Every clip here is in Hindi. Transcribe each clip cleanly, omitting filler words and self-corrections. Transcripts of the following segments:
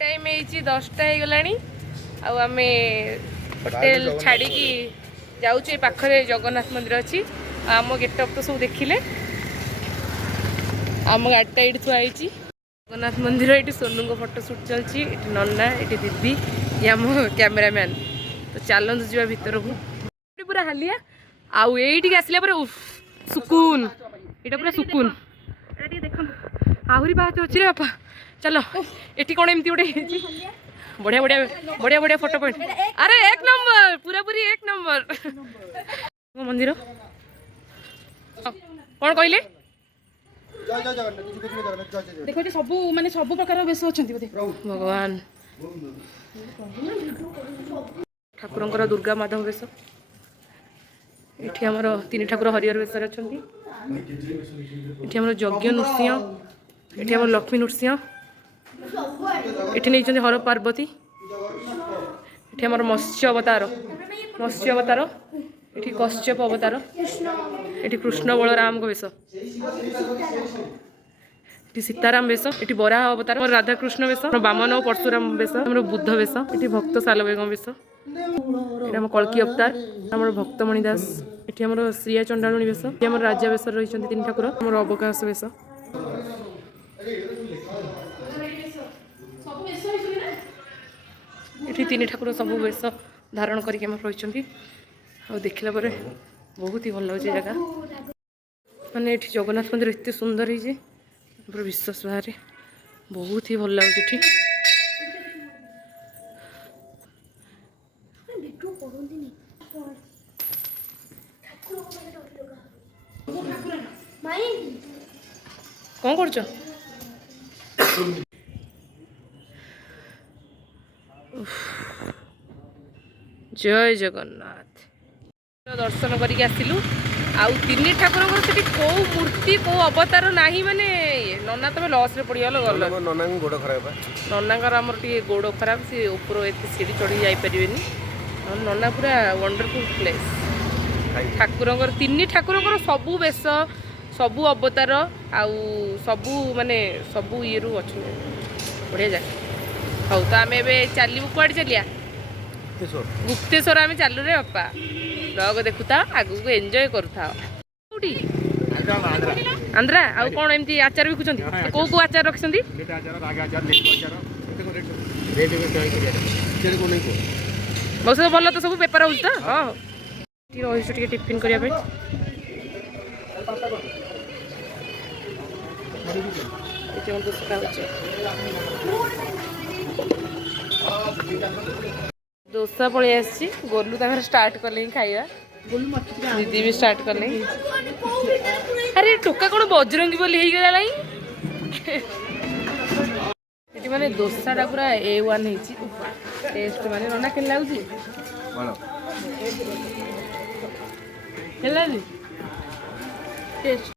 टाइम 10टा हो गलानी आमे होटेल छाड़ी जाऊँ पाखरे जगन्नाथ मंदिर अच्छी आम गेटअप तो सब देखिले आम गाड़ीटा ये थुआई जगन्नाथ मंदिर ये सोनू को फोटो सुट चलती नन्ना ये दीदी ये आम कैमेरामैन तो चलतु जा भर को पूरा हालिया आउ ये आसला सुकून ये पूरा सुकून देख आहरी बात अच्छे बापा चलो ये कौन एमती गोटे बढ़िया बढ़िया बढ़िया बढ़िया फोटो पॉइंट अरे एक नंबर पूरा पूरी एक नंबर मंदिर कौन कहले देखो ये सब माने सब प्रकार बेश अच्छा भगवान ठाकुर दुर्गा माधव बेश ये आमर तीन ठाकुर हरिहर बेश अच्छा ये यज्ञ नृसिंह ये लक्ष्मी नृसिंह ये नहीं हर पार्वती ये मत्स्य अवतार ये कश्यप अवतार ये कृष्ण बलराम वेश ये सीताराम वेश ये बराह अवतार राधा कृष्ण वेश बामन और परशुराम वेश बुद्ध वेश ये भक्त सालवेग वेश ये कल्की अवतार भक्तमणि दास ये श्रिया चंडालुणी वेश ये राजा वेश रही तीन ठाकुर अवकाश वेश ये तीन ठाकुर सब वेश धारण करके रही देखला बहुत ही भल लगे जगह माने ये जगन्नाथ मंदिर एत सुंदर है विश्वास बाहर बहुत ही भल लगे कौन कर जय जगन्नाथ दर्शन करके आसिलु आउ तीन ठाकुर कौ मूर्ति कौ अवतार नहीं माने नना तुम लस रे पड़गल गल ननांकर आमर टे गोड़ खराब सी ऊपर एत सीढ़ी चढ़ी जापरि नना पूरा वंडरफुल प्लेस ठाकुर तीन ठाकुर सबू बेश सबू अवतार आउ सबू माने सबू ये अच्छा बढ़िया जाए हौ तो आम ए चलू कड़े चलिया गुप्तेश्वर आम चलू रे बापा ब्लॉग देखुता आगु को एंजॉय करूथा कोठी आंध्रा आउ कौन एमती आचार भी कुछ को आचार रखिंट बहुत भल तो सब पेपर हो हाँ रही टिफिन करने डोसा पलि आसी गोलू तक स्टार्ट कले खाइबा दीदी भी स्टार्ट कले अरे टोका कौन बजरंगी बोली गला ये माने डोसाटा पूरा A1 टेस्ट माने नना के लगुच टेस्ट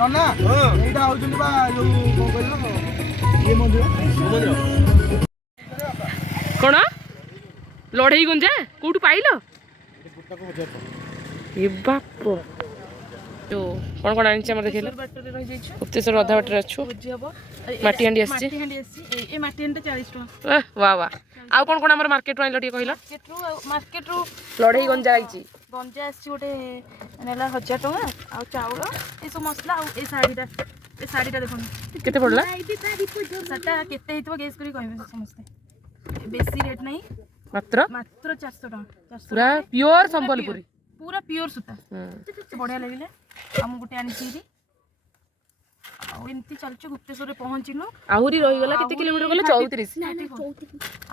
नना एटा होउछन बा जो कोन कहलो ये मंदिर कोन लड़ई गुंजा कोठु पाइलो ए बाप जो कौन कौन आनी आम देखिए ବାଟରେ ରହିଯାଇଛୁ गुप्तेश्वर अधा बाटर अच्छु ଭୋଜି ହବ माटी हांडी आसी ମାଟି ହାଣ୍ଡି ଆସିଛି ଏ ମାଟି ହାଣ୍ଡିଟା 40 ଟଙ୍କା वाह वाह आउ कौन कौन आम मार्केट आइल टे कहल ମାର୍କେଟରୁ लड़ई गंजा आई ଗଞ୍ଜା ଆସିଛି ଗୋଟେ ନେଲା 1000 ଟଙ୍କା ଆଉ ଚାଉଳ ଏସବୁ ମସଲା ଆଉ ଏ ଶାଢ଼ୀଟା ଦେଖନ୍ତୁ केते पड़ला ସେଟା କେତେ ହେଇଥିବ ଗେସ୍ କରି କହିବେ ସମସ୍ତେ ବେଶୀ ରେଟ୍ ନାହିଁ मात्र ମାତ୍ର 400 ଟଙ୍କା 400 पूरा प्योर संबलपुरी ପୁରା ପିଓର ସୂତା ବଢ଼ିଆ ଲାଗିଲା ଆଉ ମୁଁ ଗୋଟେ ଆଣିଛି ଏଠି ଆଉ ଏମିତି ଚାଲିଛୁ ଗୁପ୍ତେଶ୍ୱରରେ ପହଞ୍ଚିଲୁ आहुरी रही गला केते किलोमीटर गले 34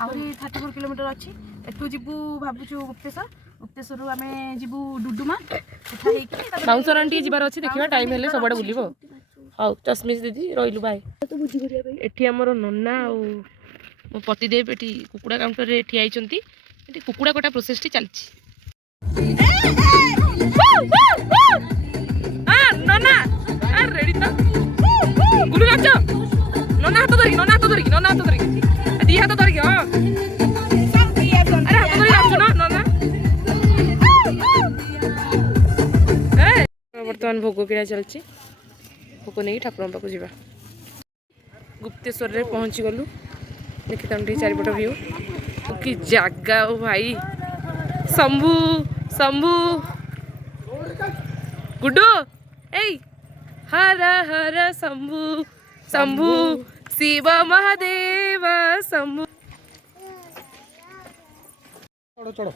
ଆହୁରି 34 କିଲୋମିଟର ଅଛି ଏଠୁ ଯିବୁ ଭାବୁଛୁ ଗୁପ୍ତେଶ୍ୱରରୁ ଆମେ ଯିବୁ ଡୁଡୁମା ସେଠା ହେଇକି बाउंसर आंटी जीवार अच्छी देखा टाइम हेले सब बुलव हाउ चश्मिश दीदी रही बाय एठी हमर नन्ना आ मो पतिदेव एठी कुकुड़ा काउंटर रे ठिया आइचंती एठी कुकुड़ा कटा प्रोसेस टी चलची नन्ना रेडी तो गुरु नाचो नन्ना हाथ धरिकी दी हाथ धरिकी हां अरे हाथ धरि नाचो ना नन्ना बर्तमान भोग किଣା चलची भोग नहीं ठाकुर पाक जा गुप्तेश्वर रे पहुँची गलु देखी तुम चारिपट व्यू कि जगह ओ भाई शंभु शंभु गुड्डू ए हर हर शंभु शंभु शिव महादेव शंभु चढ़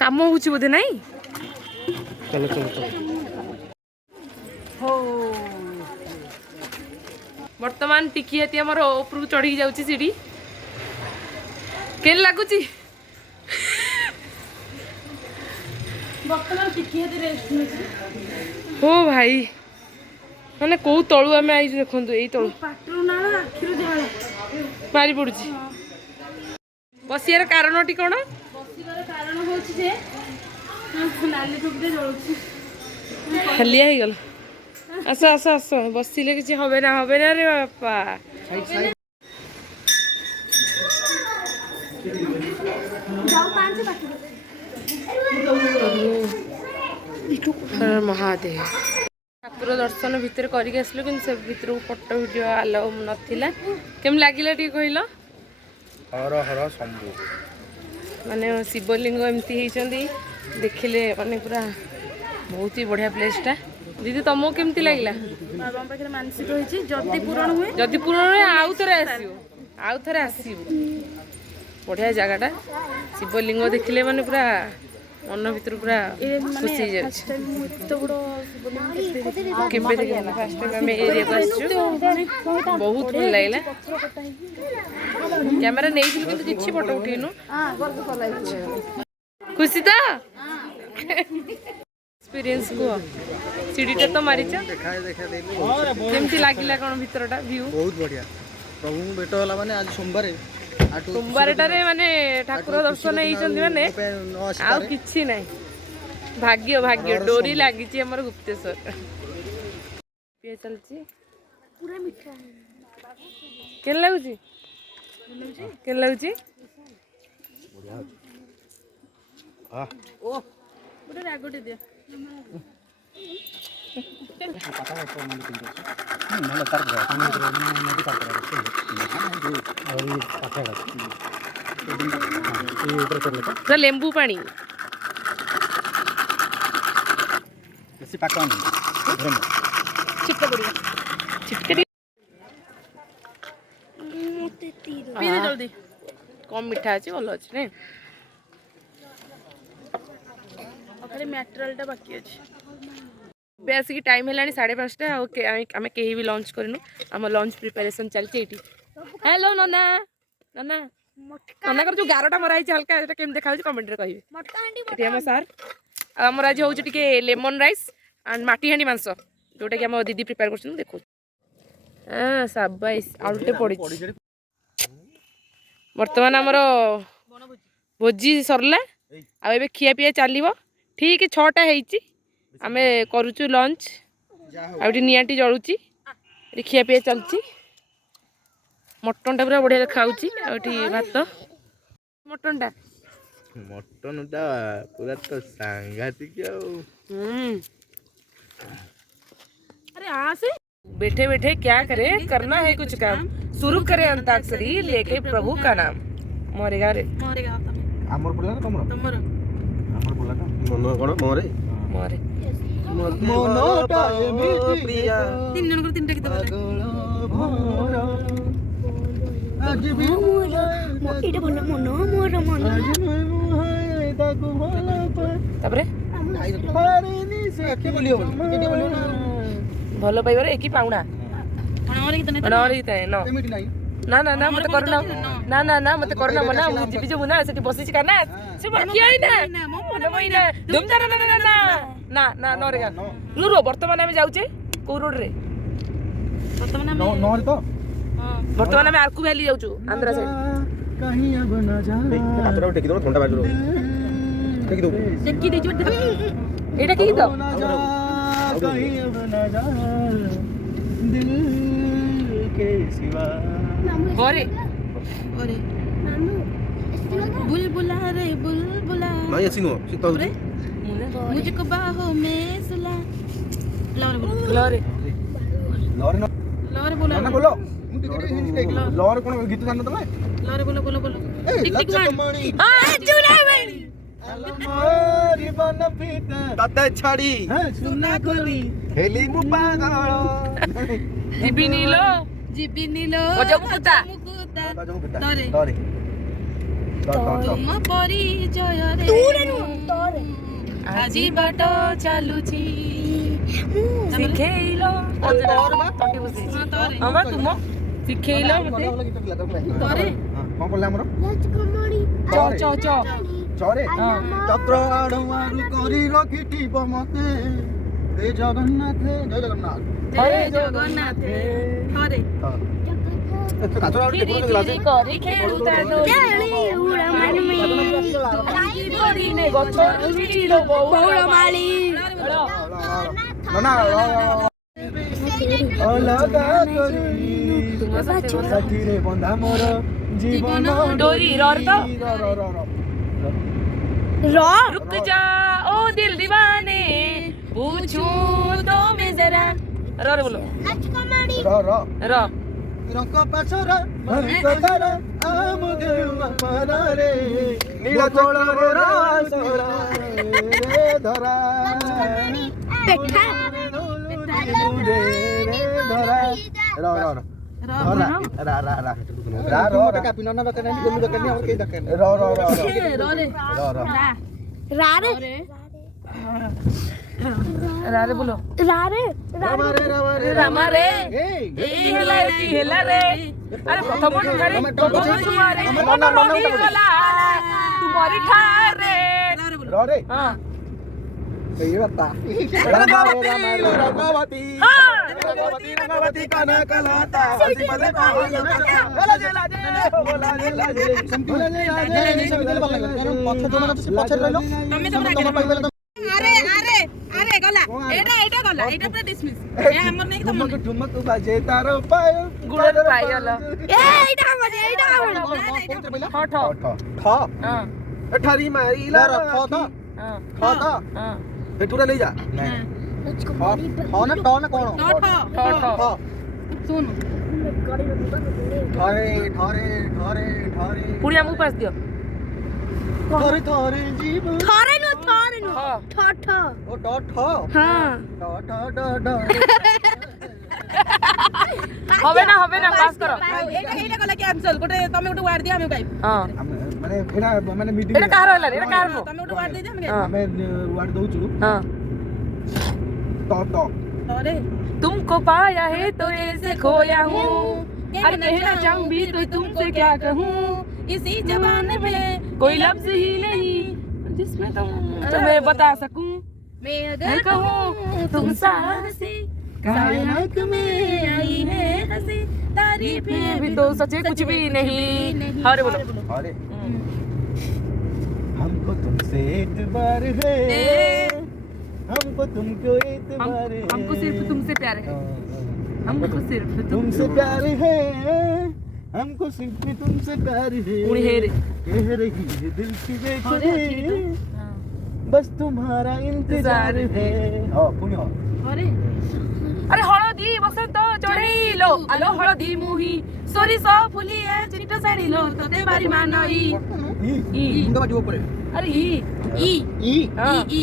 काम हो बोधे नाई चलो चलो चलो वर्तमान टिकी हाथी आमर उपरକୁ चढ़ी जाउची सीढ़ी केन लागुची ବର୍ତ୍ତମାନ ଟିକିଏ ରେଷ୍ଟ ନେଇଛି हो भाई माने को तळु आमे आई देखंतु एई तळु ପାଟିରୁ ନାଳ ଆଖିରୁ ଝାଳ मारी पड़ुची बसियार कारणटी कोन ବସିବାର କାରଣ ହେଉଛି ଯେ ନାଲି ଟୁକିରେ ଜଳୁଛି हलिया ही गल आस आस आस बसिले किछि होबे ना रे बापा महादेव ठाकुर दर्शन भितर करके आसलु कि भितर फोटो वीडियो आलाउ नथिला केम लागिला टी कहलो हर हर शंभु माने शिवलिंग एमती होती देखिले माने पूरा बहुत ही बढ़िया प्लेसटा दीदी तुमको केमती लगला बाबा पाखे मानसिक होइछि जदी पूरण हुए जदि पूर्ण आउ थरे आसीबो बढ़िया जगहटा शिवलिंग देखिले माने पूरा मन भीतर पूरा खुशी जाय एते बड़ शिवलिंग केबे देखला फर्स्ट टाइम हमें एरिया को आछू बहुत भल लागला कैमरा नहीं थी किंतु किछि फोटो उठेनु खुशी तो एक्सपीरियंस को सीढ़ीटा तो मारिचा देखा देली केमती लागिला कोन भीतरटा व्यू बहुत बढ़िया प्रभु भेट होला माने आज सोमवार सोमवारटारे माने ठाकुर दर्शन होइछन्ती माने आउ किछि नाही भाग्य भाग्य डोरी लागिची हमर गुप्तेश्वर पिए चलची पूरा मीठा केन लागुची हां ओ पूरा रागोटे दे लेंबू पानी छिटके जल्दी कम मीठा अच्छे भल अच्छे नहीं खाली मैटेरियल बाकी अच्छे बेसिक टाइम है 5:30 आम कहीं भी लंच करनु आम लंच प्रिपरेशन चलती ये हेलो नना नना नना कर जो 11टा मराई हल्का एटा केम देखा कमेंट रे कहिबे एटी हम सर हमर आज होउछ टिके लेमन राइस एंड माटी हांडी मांस जोटा कि हम दीदी प्रिपेयर करछन देखो हां साबाइस आउटे पड़ी वर्तमान हमर भोजी सरला आ एबे खिया पिया चलिबो ठीक 6टा हेइची आमे करूछु लंच आउटी नियाटी जळुची खिया पिया चलची मटन टा पूरा बढ़िया खाऊची आउटी भात मटन टा मटन टा पूरा तो सांघातिक अरे आ से बैठे बैठे क्या करे, करना है कुछ काम, शुरू करे अंताक्षरी लेके प्रभु का नाम। मरेगा रे मरेगा तमे आमर पडला ना तमर तमर आमर पडला का मन कोन मरे मरे मनटा प्रिया तीन जन को तीनटा गीत बोले आज भी एटा बोल मन मोर मन आज मैं ताको भला पर तापरे पारेनी से के बोलियो ना भलो पाइबार एक ही पाउना हमारे गीत नहीं अनवर गीत है न एमिटी नाही ना ना ना मत करना ना ना ना मत करना मना मु जीबी जो मुना सेठी बसिच करना से बाकी आई ना मन मइना धुम ना ना ना ना ना ना नरेगा नु रो वर्तमान में जाउचे को रोड रे वर्तमान नो नो तो हां वर्तमान में आरकू वैली जाउछु आंध्रा साइड कहीं अब न जा हातरा टेकी दो ठंडा बाजरो टेकी दो देखी दे जो एटा की तो न जा कहीं अब न जा दिल के सिवा घरे अरे बुलबुला रे बुलबुला नाही असी नो सी तो रे मुझको बाहों में सुला लवर बोलो ग्लोरी लॉरी न लवर बोलो ना बोलो लॉरी कोन गीत जान तमे लवर बोलो बोलो बोलो टिक टिक वन मणि हां चुरा बनी अलमारी बन पीता तते छाड़ी सुना कोली हेली मु पागल जीबी नीलो जीबी नीलो गजब मुकुता तरे लॉरी तुम परिचय रे तरे आजी बाटो चालुची शिखेइलो तंटी बसी हां तरे हमा तुम शिखेइलो मते तरे कोन बोलला हमरो च च च चरे चक्र आडवारु करी रखिटिब मते हे जगन्नाथ जय जगन्नाथ जय जगन्नाथ तरे काचरा फिरी फिरी करी खेलुता दोली उड़ा मन काई बरिने गछ रुचिलो बौळ माली ना अलगा करी तुम साथे बस साथी रे बंधा मोर जीवन डोरी रर तो रो रुक जा ओ दिल दीवाने पूछूं तो मैं जरा रो रे बोलो र रो रंग पाछरा भंसतारा आमुगे मपनारे नीला चोळा रासरा रे धरा बैठा रे धरा र रारे बोलो रामा रे ए हेला रे अरे प्रथम ठारे छुआरे मन मनी गला तुमरी ठारे रे हां सही बता रंगवती काना कलाता हसी मले बोला जे अरे गला एटा गला एटा पूरा डिसमिस ए हमर नहीं तुम ठुमक बाजे तारो पाय गुड़ पायल ए एटा हम ठठ ठ हां ठरी मारीला ठ थ हां ठ थ हां एटुरा ले जा नहीं ठ ना ट ना कोन ठठ सुन ठरे पुड़िया मुंह पास दियो ठरे जीवन थारे नो हां ठठ ओ ट ठ हां ट হবে না পাস করো एटा गला कैंसिल गोटे तमे गोटे वार्ड दिया हम गाइब हां माने एना माने मीटिंग এটা কার হলা এটা কার নো तमे गोटे वार्ड दे दे हम हां हमें वार्ड दउछु हां ट अरे तुमको पाया है तो ऐसे खोया हूँ अरे कहना चाहूँ भी तो तुमसे क्या कहूँ इसी जबान में कोई लफ्ज ही नहीं जिसमें तुम्हें बता सकूं मैं मैं अगर कहूँ तुम साहसी कायनात में आई है हंसी तारीफें भी तो सचे कुछ भी नहीं अरे बोलो अरे हमको तुमसे एतबार है हमको तुमको एतबार है हमको सिर्फ तुमसे प्यार है हमको सिर्फ तुमसे प्यार है हमको सिर्फ तुमसे प्यार है पुणी हे रे कह रही है दिल की बेखुदी बस तुम्हारा इंतजार है हाँ पुण्य अरे अरे हळदी बसंत चढेलो आलो हळदी मुही सोरिस फुलिए चिट्ट साडिलो तोते बारी मानई ई इंदा बाजू ऊपर अरे ई ई ई हाँ ई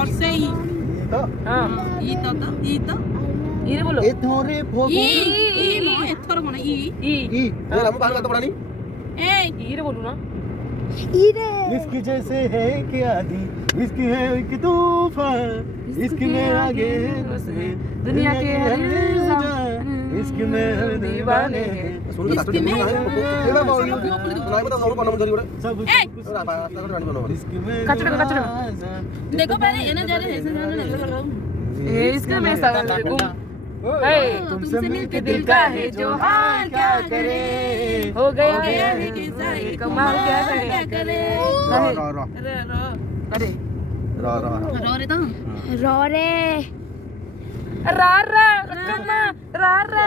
और से ई ये तो हाँ ई तो ई रे बोलो ए थोरे भोगो ई ई मो एथर कोन ई ई ई ये हम बाहर का तो पड़ा नहीं ए ई रे बोलू ना इसकी जैसे है कि आधी इसकी है एक तूफान इसकी में आगे है दुनिया के हर जान इसकी में हम दीवाने हैं इसकी में सब ए इसकी में कचरे देखो पहले ये ना जा रहे ऐसे जाने ए इसका मैं गुम तुमसे मिलके दिल का है जो हाल क्या करे हो गया है कैसा है कमाल क्या करे रा रा रा अरे रो अरे रा रा रो रे तो रा रा कमा रा रा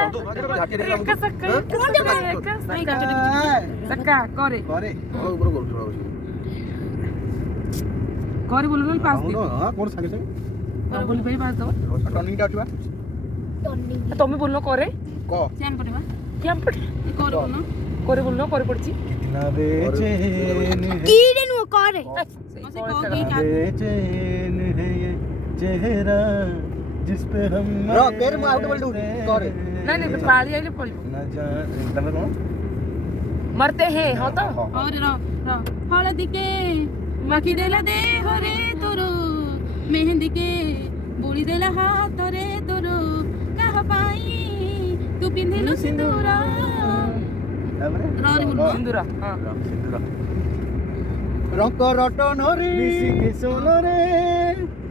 एक सक्का नहीं कर सक्का करे अरे करे बोलू ना पास అవును কোন সাথে সাথে बोल भाई पास दो टर्निंग टा उठवा तुम्हें बोलनो करे को चैन पड़ेगा क्या पड़ ये करो ना करे बोलनो करे पड़ची कितना बेचैन है मसे कहो कि क्या बेचैन है ये चेहरा जिस पे हम रो तेरे में आउट बोल करे नहीं नहीं पाली आइले पड़ियो ना जान तमे कोन मरते हैं हो तो और रो रो हळदी के बाकी देला दे हरे तोरो मेहंदी के बोली देला हाथ रे तोरो कह पाई तू पिंधिलु सिंदूरा तामरे रो रे बोल सिंदूरा हां सिंदूरा रंग रटन रे मिसिके सोनरे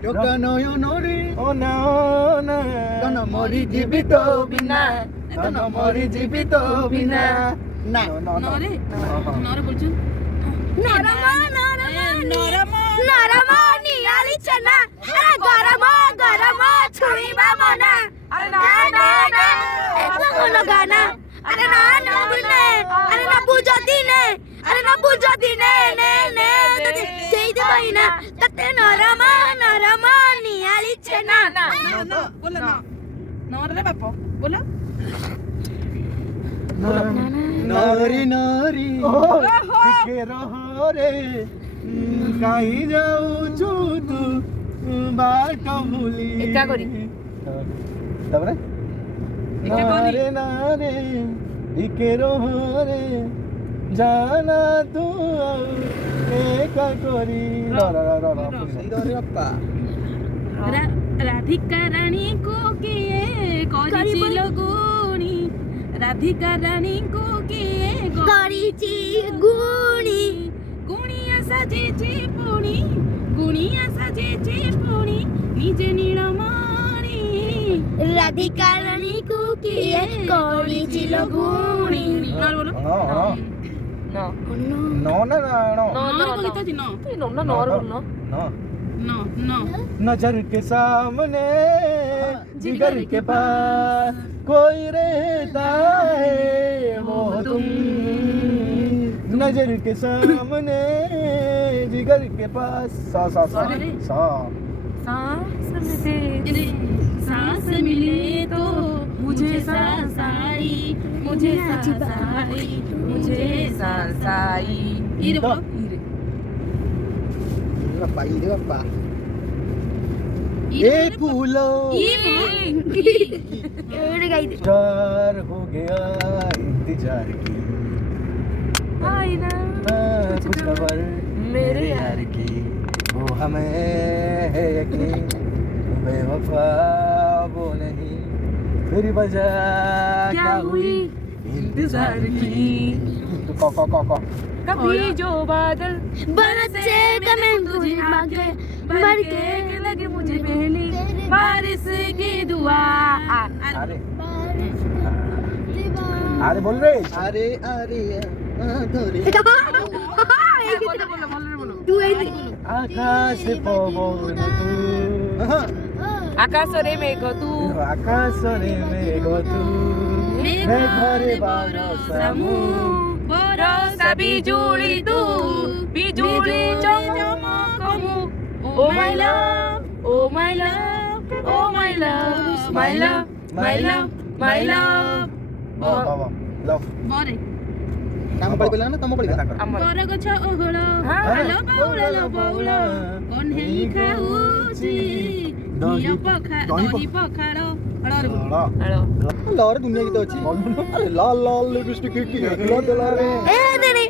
टोका नयन रे ओना ओना तन मरि जीवित बिना तन मरि जीवित बिना ना नरे नरे बोलछु बोलो ना नरे बापो बोलो नारी नारी के रहो रे कहीं जाऊ छु तू बाट भूली क्या करी? तबरे क्या करी? नारे नारे इके रहो रे जाना तू एक करी रा रा रा रा रे अप्पा राधिका रानी को किए करिছিল गुणी राधिका रानी को किए करिछि गुणी गुणिया साजेछि पुणी गुणिया साजेछि पुणी निजे नीलमणि राधिका रानी को किए करिছিল गुणी नर बोलो हां ना नो ना नो नर को गीत नो नो ना नौर बोलनो नो नो नो नजर के सामने जिगर के पास कोई रहता है वो तुम नजर के सामने जिगर के पास सा सा सा सा सांस मिले तो मुझे सांस आई मुझे सांस आई मुझे सांस आई ये बोलो ए फूलो स्टार हो गया इंतजार की आई ना कुछ खबर मेरे यार की वो हमें है यकीन बेवफा वो नहीं फिर वजह क्या हुई इंतजार की को कभी जो बादल बरसेगा मैं तुझे मांगे मर के लगे मुझे पहली बारिश की दुआ अरे अरे बोल रे अरे अरे तू आकाश पवन तू आकाशरे मेघ तू आकाशरे मेघ तू ମେଘରେ ବରଷା ମୁଁ ବରଷା ବିଜୁଳି ତୁ ବିଜୁଳି ଚମକ ମୁଁ oh my love oh my love oh my love my love my love my love ବାବା ଲଭ୍ ବରେ କାମ ପଡି ପଇଲା ନା ତମ ପଡିଲା ବର ଗଛ ଓହଳ ଆଲୋ ବାଉଳ ଲୋ ବାଉଳ କଣ୍ଢେଇ ଖାଉଛି ଦହି ପଖାଳ ଲରେ ଦୁନିଆ ଗୀତ ଅଛି ଆରେ ଲାଲ ଲାଲ ଲିପଷ୍ଟିକ କି ଲା ଦେଲାରେ ଏ ରେ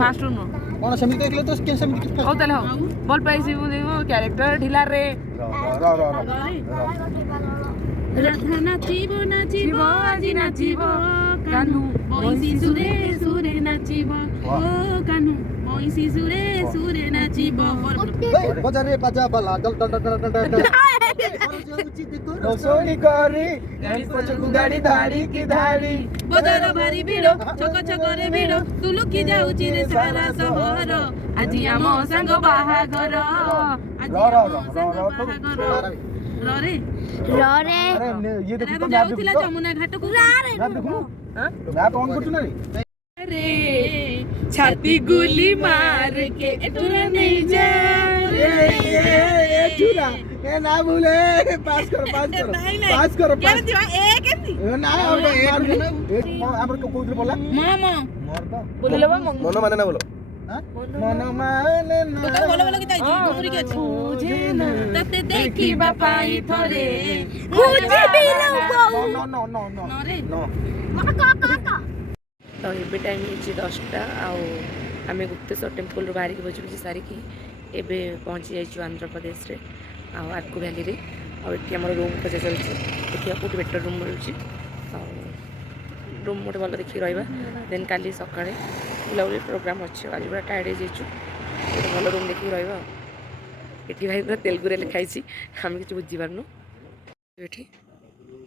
ଫାଷ୍ଟ ନୁହଁ କଣ ସେମିତି ଦେଖିଲେ ତ ସେମିତି କିଛି ହଉ ତାହେଲେ ହଉ ଭଲ ପାଇছি ମୁଁ କ୍ୟାରେକ୍ଟର ଢିଲା ରେ ରାଧା ନାଚିବ ନାଚିବ ଆଜି ନାଚିବ କାହ୍ନୁ ବଇଁଶୀ ସୁରେ ସୁରେ ନାଚିବ ଓ କାହ୍ନୁ ବଇଁଶୀ ସୁରେ ସୁରେ ନାଚିବ ବଜାରରେ ପାଜା ବାଲା doll doll doll doll doll ରସୋଇ କରି ପଛକୁ ଗାଡି ଧାଡି କି ଧାଡି ବଜାର ଭାରି ଭିଡ଼ ଛକ ଛକରେ ଭିଡ଼ ତୁ ଲୁକି ଯାଉଛି ରେ ସାରା ସହର ଆଜି ଆମ ସାଙ୍ଗ ବାହାଘର ଆଜି ଆମ ସାଙ୍ଗ ବାହାଘର ରରେ ରରେ ଆରେ ये देखो तो मैप ଯାଉଥିଲା ଯମୁନା ଘାଟକୁ मैप देखो मैप ऑन करछु ना रे छाती गुली मार के तुरा नहीं जा ए चूरा ए ना भूले पास करो पास करो क्या दिवा ए केती ना और हमर को कोइले बोला मामा मोर तो बोले बा मन माने ना बोलो मन माने ना तो बोलो बोलो की जाई घुमरी के अछि बुझे ना तते देखी बापाई थरे मुझे भी लो नो नो नो नो न रे नो तो ये टाइम हो 10टा आम गुप्तेश्वर टेम्पल बाहर भोजी भोजी सारिकी एबे पहुँची जाइए आंध्र प्रदेश रे आरकू भैली रे आम रूम खोजा चलती देखिए कौट बेटर रूम मिलूँ रूम गोटे भल देखिए रहा देन काली सकाଳେ बुलाबुली प्रोग्राम अच्छे आज पूरा टायर्ड हो जाइए भल रूम देखिए रहा ये भाई पूरा तेलुगु लिखाई आम कि बुझीपारनु ये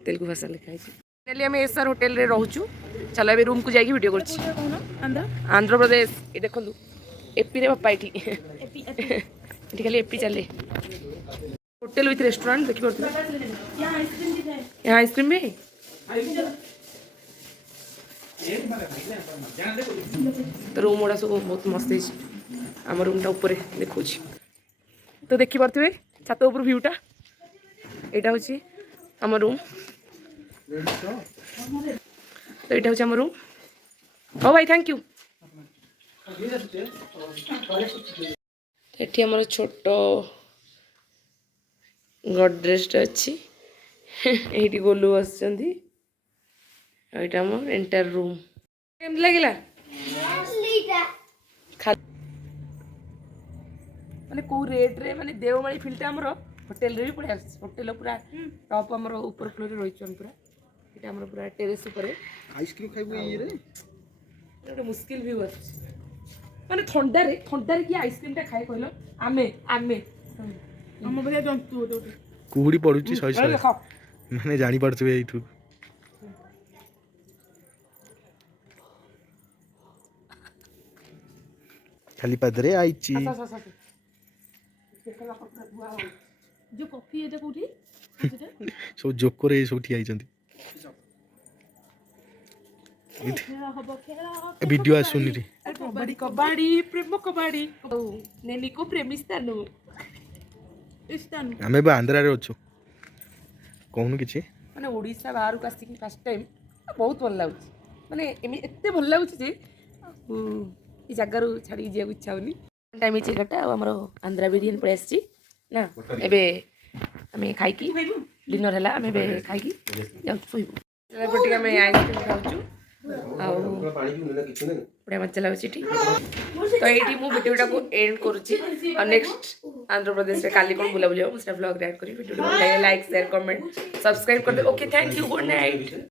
तेलुगु भाषा लिखाई आम एसआर होटेल रे रोचु चलो ए रूम को जाइए वीडियो कर आंध्र प्रदेश ये देखो एपी रे बापा ये खाली एपी चले होटेल विथ रेस्टोरेंट देखी पार्थ यहाँ आइसक्रीम भी तो रूम गुड़ा सब बहुत मस्त है आम रूमटा ऊपर देखा तो देखी पारे छात ऊपर भ्यूटा यहाँ हूँ आम रूम तो यहाँ हूँ आम रूम हाँ भाई थैंक यू ये आम छोट गडरेज अच्छी ये गोलू बस यहाँ आम एंटायर रूम केमती लगे माने कौ रेट रे माने देवमाली फिल्टा आमर होटेल रे भी पड़े होटेल पूरा टॉप आमर ऊपर फ्लोर रे रही पूरा ये आमर पूरा टेरेस ऊपर आइसक्रीम खाइबो ये रे गोटे मुस्किल भी अच्छे माने ठंडा रे कि आइसक्रीम टा खाए कहलो आमे आमे हम बढिया जंतु होते कुहुडी पडुची सही सही देखो माने जानी पड़थबे एठू खाली पादरे आइची जो कॉफी एटा कोठी सब जोकर ए सब ठिया आइचंती वीडियो आसुनी रे कबड्डी कबड्डी प्रेम कबड्डी नेनी को प्रेमिस्तान इस्तान आमे बा आंध्रा रे अछु कोन किछि माने ओडिसा बाहर को आसी फर्स्ट टाइम बहुत भल लागु माने एते भल लागु जे ये जगार छाड़ी जा इच्छा होनी टाइम है एगारटा आमर आंध्रा बिरियानी पड़े आसी ना एबे आम खाई डिनर है आम खाई शोबू आम आइसक्रीम खाऊँ बढ़िया मजा लगे तो ये भिडियोटा को एंड करुच्ची नेक्स्ट आंध्र प्रदेश में काली कौन बुला बुला मुझे ब्लॉग ऐड करी video like share comment subscribe कर दे okay thank you good night.